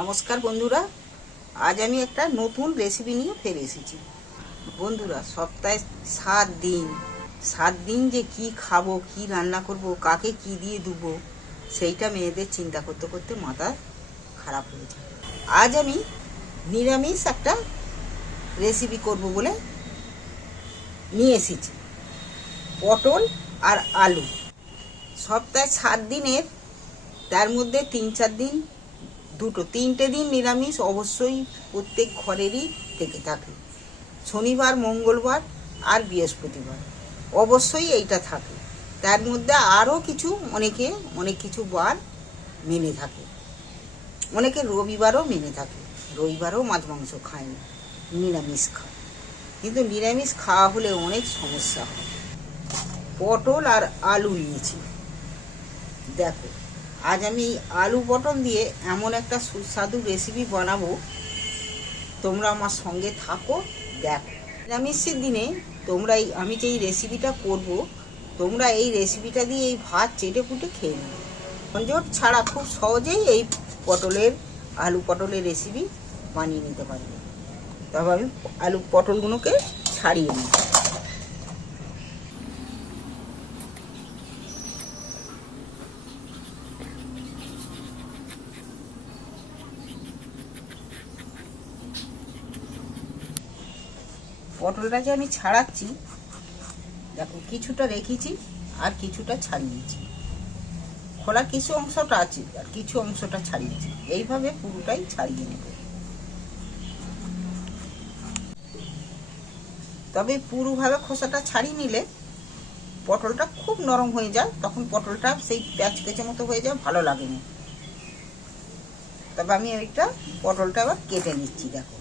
নমস্কার বন্ধুরা, আজ আমি একটা নতুন রেসিপি নিয়ে ফিরে এসেছি। বন্ধুরা, সপ্তাহে 7 দিন যে কি খাবো, কি রান্না করব, কাকে কি দিয়ে দেবো, সেইটা মেয়েদের চিন্তা করতে করতে মাথা খারাপ হয়ে যায়। আজ আমি নিরামিষ একটা রেসিপি করব বলে নিয়ে এসেছি। পটল আর আলু। সপ্তাহে 7 দিনের তার মধ্যে 3-4 দিন, 2-3টে দিন নিরামিষ অবশ্যই প্রত্যেক ঘরেরই থেকে থাকে। শনিবার, মঙ্গলবার আর বৃহস্পতিবার অবশ্যই এইটা থাকে। তার মধ্যে আরও কিছু অনেক কিছু বার মেনে থাকে। অনেকে রবিবারও মেনে থাকে, রবিবারও মাছ মাংস খায় না, নিরামিষ খায়। কিন্তু নিরামিষ খাওয়া হলে অনেক সমস্যা হয়। পটল আর আলু নিয়েছি। দেখো, আজ আমি আলু পটল দিয়ে এমন একটা সুস্বাদু রেসিপি বানাবো, তোমরা আমার সঙ্গে থাকো, দেখো। নিরামিষের দিনে আমি যে এই রেসিপিটা করব, তোমরা এই রেসিপিটা দিয়ে এই ভাত চেটে পুটে খেয়ে নেবে। ঝঞ্ঝট ছাড়া খুব সহজেই এই আলু পটলের রেসিপি বানিয়ে নিতে পারবে। তবে আমি আলু পটলগুলোকে ছাড়িয়ে নিই। পটলটা যে আমি ছাড়াচ্ছি, দেখো, কিছুটা রেখেছি আর কিছুটা ছাড়িয়েছি। খোলা কিছু অংশটা আছে আর কিছু অংশটা ছাড়িয়েছি। এইভাবে পুরোটাই ছাড়িয়ে নেব। তবে পুরোভাবে খোসাটা ছাড়িয়ে নিলে পটলটা খুব নরম হয়ে যায়, তখন পটলটা সেই প্যাচ পেঁচে মতো হয়ে যায়, ভালো লাগে না। তবে আমি পটলটা আবার কেটে নিচ্ছি। দেখো,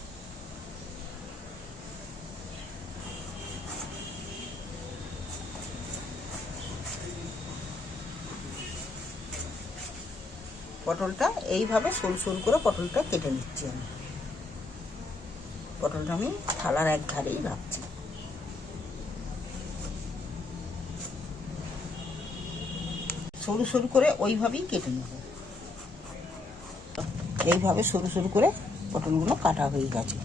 পটলটা এইভাবে সরু সরু করে পটলটা কেটে নিচ্ছি। পটলটা আমি থালার এক ধারেই রাখছি। সরু সরু করে ওইভাবেই কেটে নেব। এইভাবে সরু সরু করে পটলগুলো কাটা হয়ে গেছে।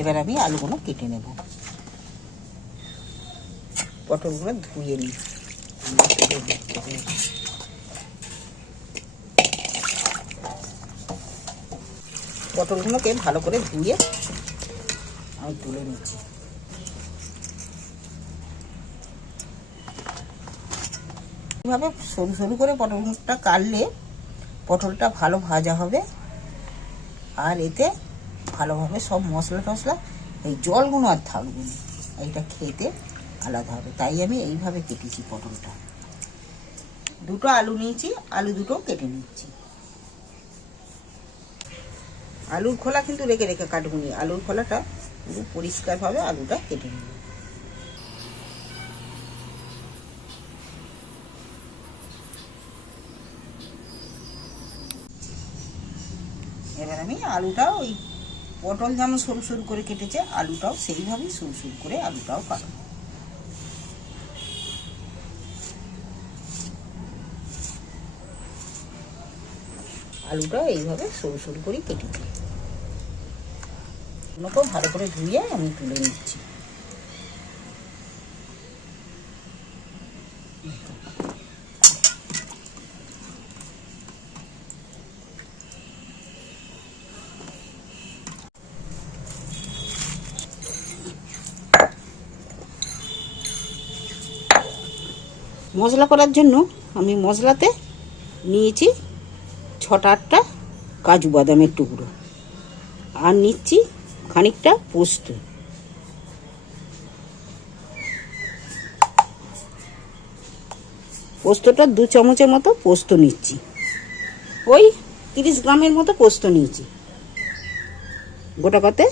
এবার আমি আলুগুলো কেটে নেব। পটলগুলো ধুয়ে নিই। পটলগুলোকে ভালো করে ধুয়ে আমি তুলে নিচ্ছি। এইভাবে সরু সরু করে পটলটা কাটলে পটলটা ভালো ভাজা হবে, আর এতে ভালোভাবে সব মশলা টশলা, এই জলগুলো আর থাকবে না। এইটা খেতে আলাদা হবে, তাই আমি এইভাবে কেটেছি পটলটা। 2টো আলু নিয়েছি, আলু 2টো কেটে নিচ্ছি। আলুর খোলা কিন্তু রেখে রেখে কাটবো নি। আলুর খোলাটা পুরো পরিষ্কারভাবে আলুটা কেটে নেব। এবার আমি আলুটাও ওই পটল যেমন সরু সরু করে কেটেছে, আলুটাও সেইভাবেই সরু সরু করে আলুটাও কাটবো। আলুটা এইভাবে সরু সরু করে কেটেছি। ওগুলোকেও ভালো করে ধুয়ে আমি তুলে নিচ্ছি। মশলা করার জন্য আমি মশলাতে নিয়েছি 6-8টা কাজু বাদামের টুকরো, আর নিচ্ছি খানিকটা পোস্ত। পোস্তটা 2 চামচের মতো পোস্ত নিচ্ছি। ওই 30 গ্রামের মতো পোস্ত নিয়েছি। গোটা কতে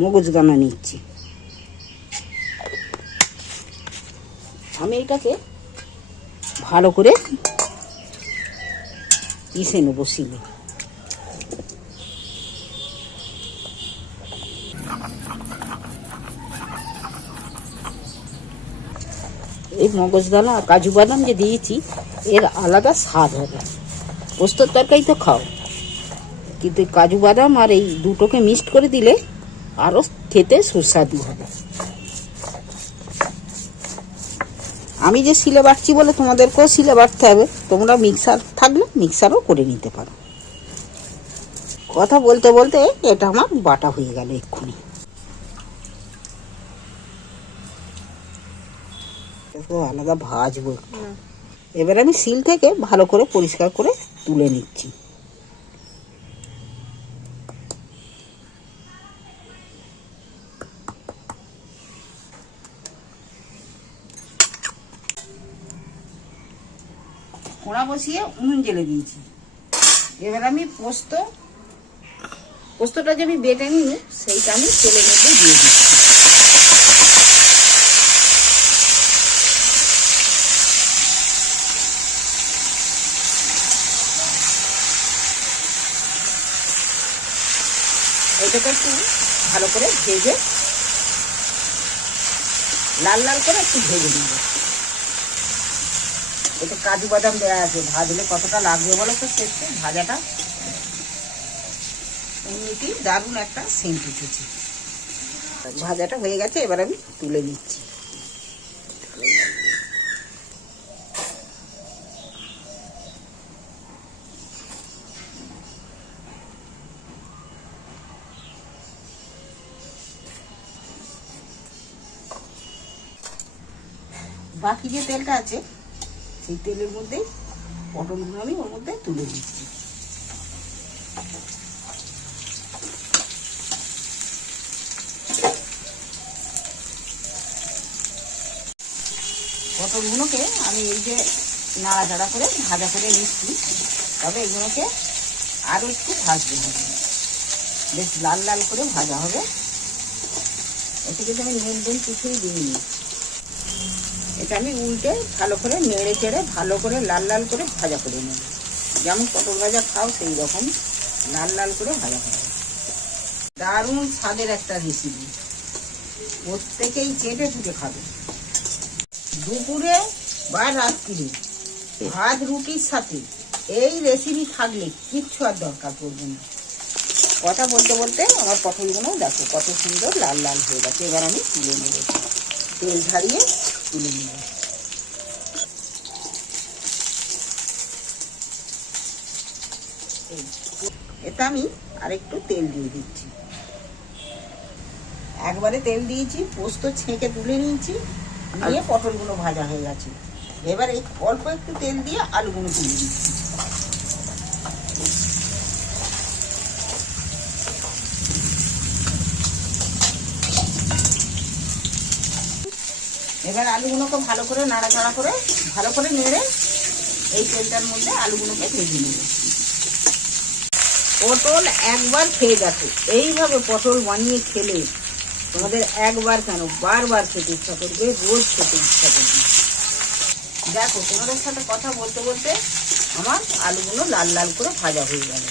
মগজদানা নিচ্ছি। আমি এটাকে ভালো করে পিষে নেবো শিলে। এই মগজদানা আর কাজু বাদাম যে দিয়েছি, এর আলাদা স্বাদ হবে। পোস্তর তরকারি তো খাও, কিন্তু কাজু বাদাম আর এই দুটোকে মিক্সড করে দিলে আরও খেতে সুস্বাদু হবে। আমি যে শিলে বাটছি বলে তোমাদেরকেও শিলে বাটতে হবে, তোমরা মিক্সার থাকলে মিক্সারও করে নিতে পারো। কথা বলতে বলতে এটা আমার বাটা হয়ে গেল এক্ষুনি। আলাদা ভাজবো। এবার আমি শিল থেকে ভালো করে পরিষ্কার করে তুলে নিচ্ছি। কড়া বসিয়ে উনুন জ্বেলে দিয়েছি। এবার আমি পোস্তটা যে আমি বেটে নিই সেইটা আমি তেলের মধ্যে দিয়ে দিচ্ছি। এটাকে একটু ভালো করে ভেজে লাল লাল করে একটু ভেজে নিব। এটা কাজু বাদাম দেওয়া আছে, ভাজলে কতটা লাগবে বলো তো শেষে ভাজাটা। এমনিতে দারুণ একটা সেন্ট উঠেছে। ভাজাটা হয়ে গেছে, এবার আমি তুলে নিচ্ছি। বাকি যে তেলটা আছে সেই তেলের মধ্যে পটলগুলো আমি ওর মধ্যে তুলে দিচ্ছি। পটলগুলোকে আমি এই যে নাড়াচাড়া করে ভাজা করে নিচ্ছি, তবে এগুলোকে আরও একটু ভাজতে হবে, বেশ লাল লাল করে ভাজা হবে। এটাকে আমি নুন কিছুই দিইনি। এটা আমি উল্টে ভালো করে নেড়ে চেড়ে ভালো করে লাল লাল করে ভাজা করে নেব। যেমন পটল ভাজা খাও সেই রকম লাল লাল করে ভাজা হবে। দারুণ স্বাদের একটা রেসিপি, প্রত্যেকেই চেটে ফুটে খাবে। দুপুরে বা রাত্রিরে ভাত রুটির সাথে এই রেসিপি থাকলে কিচ্ছু আর দরকার পড়বে না। কথা বলতে বলতে আমার পটলগুলো দেখো কত সুন্দর লাল লাল হয়ে গেছে। এবার আমি তুলে নেব, তেল ঝারিয়ে তুলে নেব। এটা আমি আরেকটু তেল দিয়ে দিচ্ছি। একবারে তেল দিয়েছি, পোস্ত ছেঁকে তুলে নিয়েছি, নিয়ে পটলগুলো ভাজা হয়ে গেছে। এবার অল্প একটু তেল দিয়ে আলুগুলো তুলে দিচ্ছি। এবার আলুগুলোকে ভালো করে নাড়াচাড়া করে ভালো করে নেড়ে এই তেলটার মধ্যে আলুগুলোকে ভেজে নেব। পটল একবার খেয়ে দেখো, এইভাবে পটল বানিয়ে খেলে তোমাদের একবার কেন বারবার খেতে ইচ্ছা করবে, রোজ খেতে ইচ্ছা করবে। দেখো তোমাদের সাথে কথা বলতে বলতে আমার আলুগুলো লাল লাল করে ভাজা হয়ে গেল।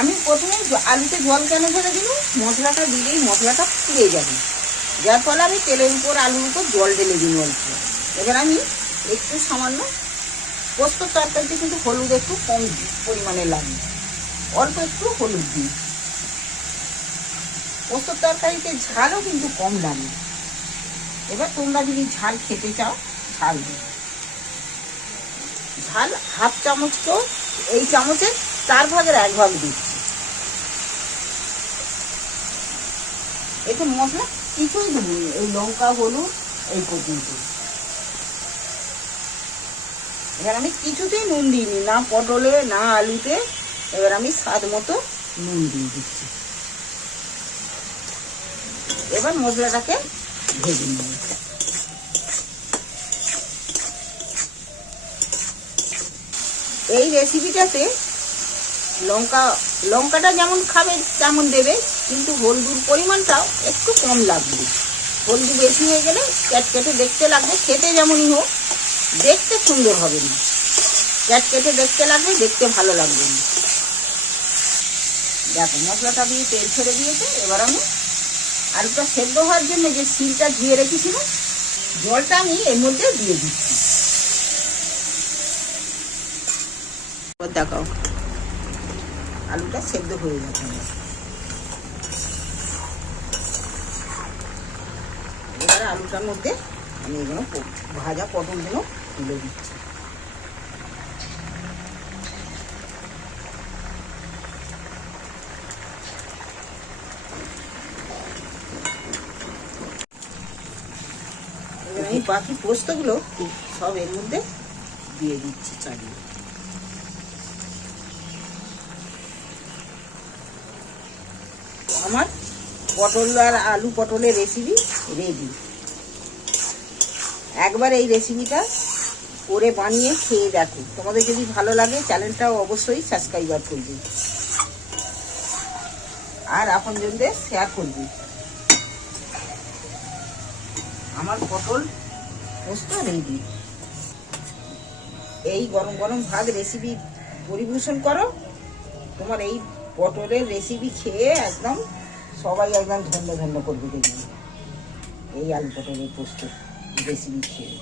আমি প্রথমে আলুতে জল কেন ঢেলে দিলাম, মশলাটা দিলেই মশলাটা পুড়ে যাবে, যার ফলে আমি তেলের উপর আলুর উপর জল ঢেলে দিই অল্প। এবার আমি একটু সামান্য পোস্তর তরকারিতে কিন্তু হলুদ একটু কম পরিমাণে লাগে, অল্প একটু হলুদ দিই। পোস্তর তরকারিতে ঝালও কিন্তু কম লাগে। এবার তোমরা যদি ঝাল খেতে চাও ঝাল দিই। ঝাল হাফ চামচ, তো এই চামচের 4 ভাগের 1 ভাগ দিচ্ছি। এতে মশলা কিছুই দেবো, এই লঙ্কা হলুদ এই পর্যন্ত। এবার আমি কিছুতেই নুন দিইনি, না পটলে না আলুতে। এবার আমি স্বাদ মতো নুন দিয়ে দিচ্ছি। এবার মশলাটাকে ভেজে নেব। এই রেসিপিটাতে লঙ্কাটা যেমন খাবে তেমন দেবে, কিন্তু হলদুর পরিমাণটাও একটু কম লাগবে। হলদু বেশি হয়ে গেলে ক্যাটকেটে দেখতে লাগবে, খেতে যেমনই হোক দেখতে সুন্দর হবে না। ক্যাটকেটে দেখতে লাগবে, দেখতে ভালো লাগবে না। দেখো মশলাটা দিয়ে তেল ছেড়ে দিয়েছে। এবার আমি আলুটা সেদ্ধ হওয়ার জন্য যে শিলটা ধুয়ে রেখেছিলাম জলটা আমি এর মধ্যে দিয়ে দিচ্ছি। দেখাও আলুটা সেদ্ধ হয়ে গেছে। এবারে আলুটার মধ্যে আমি এগুলো ভাজা পটলগুলো তুলে দিচ্ছি। এবার আমি বাকি পোস্তগুলো সব এর মধ্যে দিয়ে দিচ্ছি চালিয়ে। আমার পটল আর আলু পটলের রেসিপি রেডি। একবার এই রেসিপিটা করে বানিয়ে খেয়ে দেখো। তোমাদের যদি ভালো লাগে চ্যানেলটাও অবশ্যই সাবস্ক্রাইব করবে আর আপনজনদের শেয়ার করবে। আমার পটল পোস্ত রেডি। এই গরম গরম ভাত রেসিপি পরিবেশন করো। তোমার এই পটলের রেসিপি খেয়ে একদম সবাই একদম ধন্য ধন্য করবে দেখবে এই আলু পটলের পোস্ত রেসিপি খেয়ে।